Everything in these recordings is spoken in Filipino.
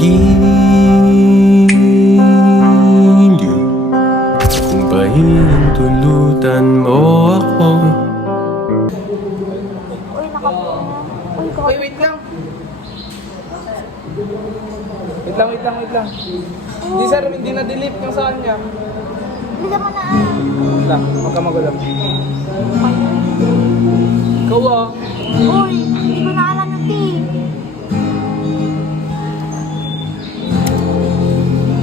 giliw kung pahintulutan mo ako. Uy, nakapo. Uy, Uy, wait lang. Wait lang. Hindi sir, hindi na-delete yung sa kanya. Bilisan mo na. Wait lang, huwag ka magulo. Ikaw ah. Uy, hindi ko na alam yung T.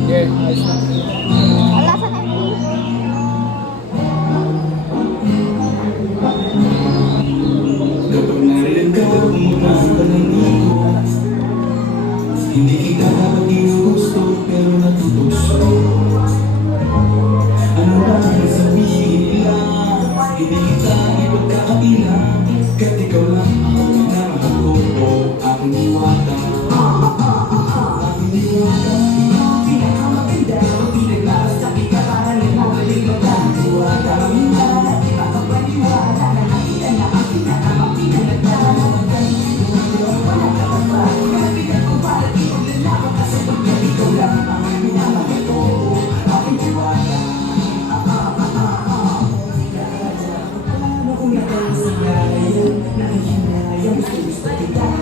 Yeah, ayos na. Wala sa na yung T. Kapag narinig ka, pumunta ka ng ikot. Hindi kita dapat ginugusto, pero natutuso. Ano ba ang sabihin nila? Hindi kita ipagkakatila, kahit ikaw lang ang minamahal ko o aking iwata. Aking iwata, pinakamaganda, pinaglakas sa ikakaran mo, balik magkakatiwata. Iwala, di makapaniwala, na nakita na ang pinakamaganda.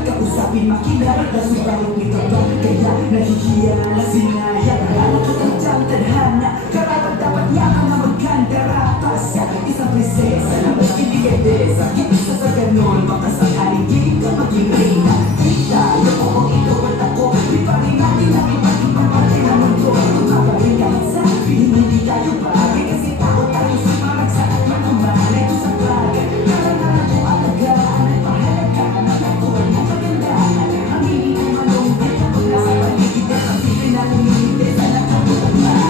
Kausapin makilala, kasi parang ito ba? Kaya nahihiya na sinaya. Ano kitang diyang tadhana, karapat dapat niya ka na magkandarapas. Isang prinsesa na mas kinikadesa, isa sa ganon, baka sakaling di ka maging reyna. Di tayo, oo, ito at ako, di pa rin natin ang iba't ibang parte ng mundo. Kapag kahit sabi, hindi tayo bagay, kasi tao tayo sa maragsaat manumali. Ito sa bagay, karangalan ko alagaan at pahalaga ng natuan mo kagandaan. Ang hindi ko malungkot, kapag nasa paligid at ang sipin na lumilite sa nakapagman.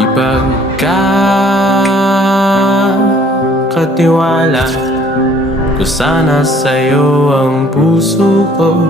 Ipagkatiwala ko sana sa'yo ang puso ko.